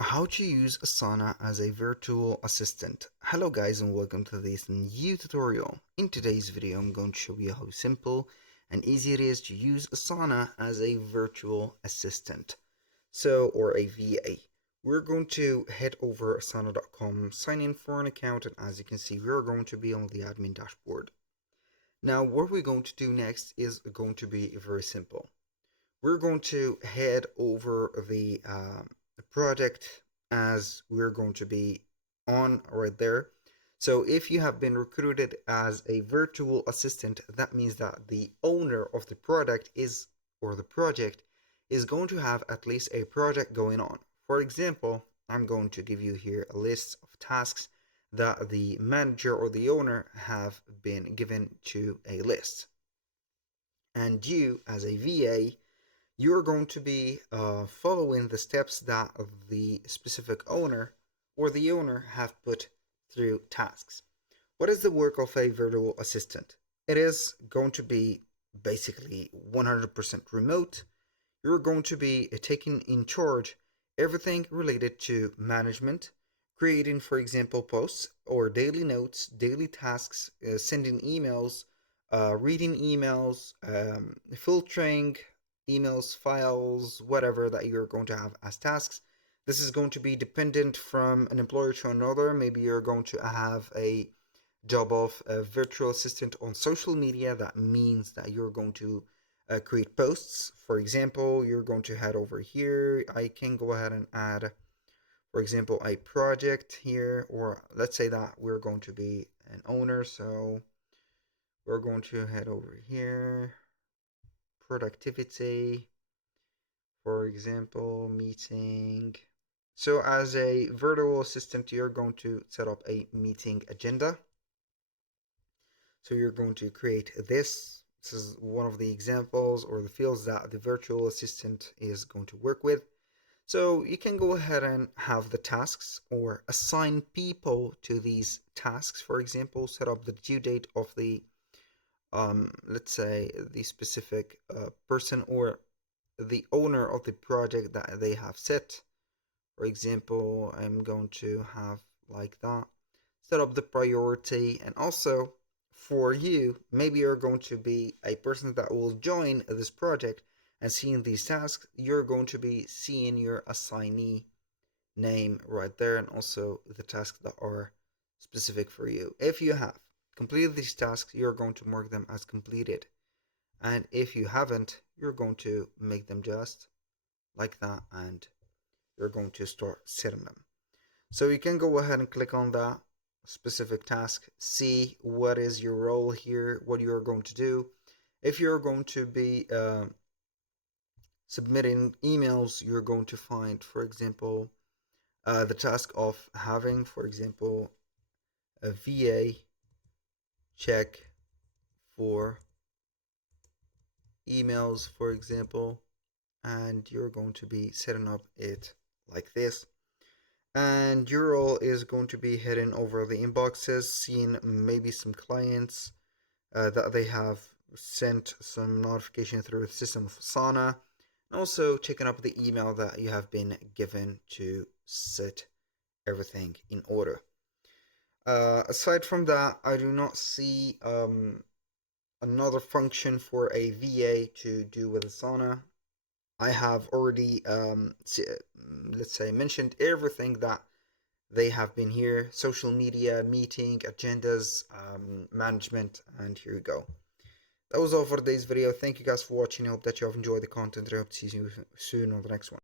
How to use Asana as a virtual assistant. Hello guys and welcome to this new tutorial. In today's video I'm going to show you how simple and easy it is to use Asana as a virtual assistant. Or a VA. We're going to head over asana.com, sign in for an account, and as you can see we're going to be on the admin dashboard. Now what we're going to do next is going to be very simple. We're going to head over the project as we're going to be on right there. So if you have been recruited as a virtual assistant, that means that the owner of the product is or the project is going to have at least a project going on. For example, I'm going to give you here a list of tasks that the manager or the owner have been given to a list. And you as a VA, you're going to be following the steps that the specific owner or the owner have put through tasks. What is the work of a virtual assistant? It is going to be basically 100% remote. You're going to be taking in charge everything related to management, creating, for example, posts or daily notes, daily tasks, sending emails, reading emails, filtering emails, files, whatever that you're going to have as tasks. This is going to be dependent from an employer to another. Maybe you're going to have a job of a virtual assistant on social media. That means that you're going to create posts. For example, you're going to head over here. I can go ahead and add, for example, a project here, or let's say that we're going to be an owner. So we're going to head over here, productivity, for example, meeting. So as a virtual assistant, you're going to set up a meeting agenda. So you're going to create this. This is one of the examples or the fields that the virtual assistant is going to work with. So you can go ahead and have the tasks or assign people to these tasks. For example, set up the due date of the, let's say, the specific person or the owner of the project that they have set. For example, I'm going to have like that. Set up the priority, and also for you, maybe you're going to be a person that will join this project and seeing these tasks, you're going to be seeing your assignee name right there and also the tasks that are specific for you. If you have completed these tasks, you're going to mark them as completed. And if you haven't, you're going to make them just like that and you're going to start setting them. So you can go ahead and click on that specific task, see what is your role here, what you're going to do. If you're going to be submitting emails, you're going to find, for example, the task of having, for example, a VA check for emails, for example, and you're going to be setting up it like this. And your role is going to be heading over the inboxes, seeing maybe some clients that they have sent some notification through the system of Asana, and also checking up the email that you have been given to set everything in order. Aside from that, I do not see another function for a VA to do with Asana. I have already, let's say, mentioned everything that they have been here: social media, meeting, agendas, management, and here you go. That was all for today's video. Thank you guys for watching. I hope that you have enjoyed the content. I hope to see you soon on the next one.